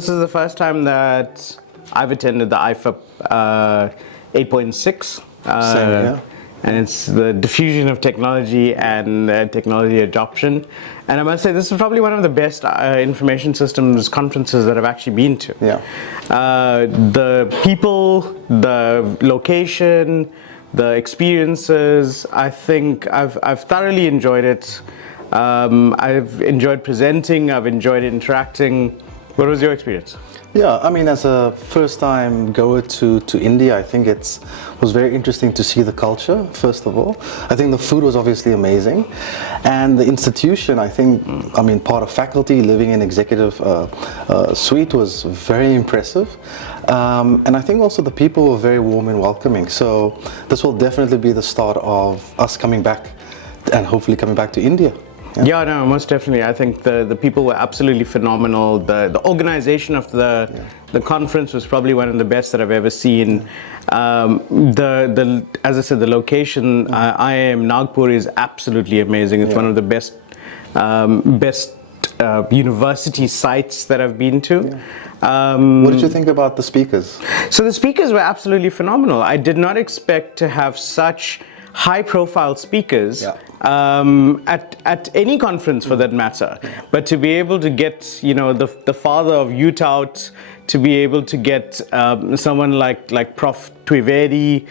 this is the first time that I've attended the IFIP 8.6. Same here. And it's the diffusion of technology and technology adoption. And I must say, this is probably one of the best information systems conferences that I've actually been to. Yeah. The people, the location, the experiences, I think I've thoroughly enjoyed it. I've enjoyed presenting, I've enjoyed interacting. What was your experience? Yeah, I mean, as a first-time goer to India, I think it was very interesting to see the culture, first of all. I think the food was obviously amazing. And the institution, I think, I mean, part of faculty living in executive suite was very impressive. And I think also the people were very warm and welcoming. So this will definitely be the start of us coming back and hopefully coming back to India. Yeah, no, most definitely. I think the people were absolutely phenomenal. The organization of the conference was probably one of the best that I've ever seen. As I said, the location, IIM Nagpur, is absolutely amazing. It's one of the best university sites that I've been to. What did you think about the speakers? So the speakers were absolutely phenomenal. I did not expect to have such high-profile speakers at any conference, for that matter. But to be able to get, the father of youth out, to be able to get someone like Prof. Trivedi,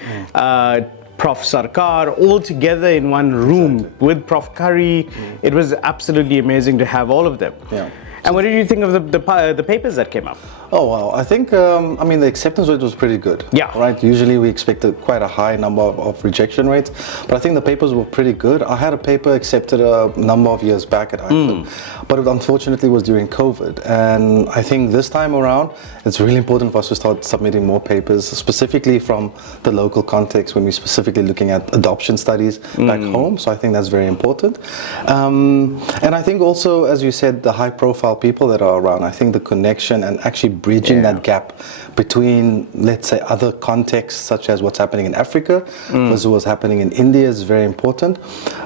Prof. Sarkar, all together in one room with Prof. Curry, it was absolutely amazing to have all of them. Yeah. And what did you think of the papers that came up? Oh wow, I think I mean the acceptance rate was pretty good. Yeah. Right. Usually we expect quite a high number of rejection rates, but I think the papers were pretty good. I had a paper accepted a number of years back at IFIP, but it unfortunately was during COVID. And I think this time around, it's really important for us to start submitting more papers, specifically from the local context when we're specifically looking at adoption studies back home. So I think that's very important. And I think also, as you said, the high-profile people that are around. I think the connection and actually bridging that gap between, let's say, other contexts such as what's happening in Africa versus what's happening in India is very important.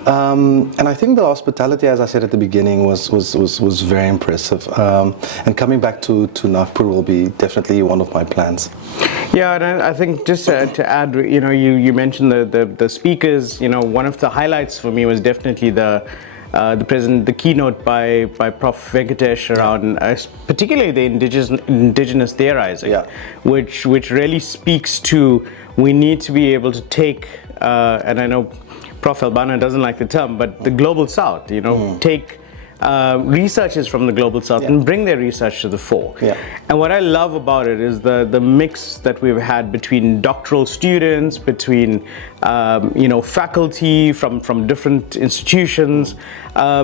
And I think the hospitality, as I said at the beginning, was very impressive. And coming back to Nagpur will be definitely one of my plans. Yeah, and I think just to add, you mentioned the speakers. One of the highlights for me was definitely the keynote by Prof. Venkatesh around particularly the indigenous theorizing, which really speaks to, we need to be able to take, and I know Prof. Albana doesn't like the term, but the global south, take researchers from the global south and bring their research to the fore. And what I love about it is the mix that we've had between doctoral students, between faculty from different institutions,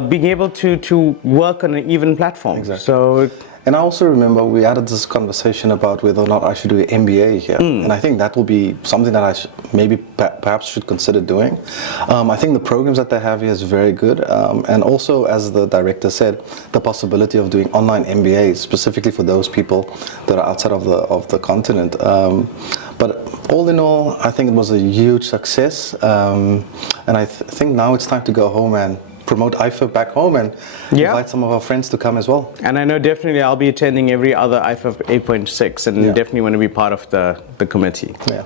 being able to work on an even platform. Exactly. And I also remember we had this conversation about whether or not I should do an MBA here. And I think that will be something that I perhaps should consider doing. I think the programs that they have here is very good. And also, as the director said, the possibility of doing online MBAs, specifically for those people that are outside of the continent. But all in all, I think it was a huge success. And I think now it's time to go home and promote IFIP back home and invite some of our friends to come as well. And I know definitely I'll be attending every other IFIP 8.6 and definitely want to be part of the committee. Yeah.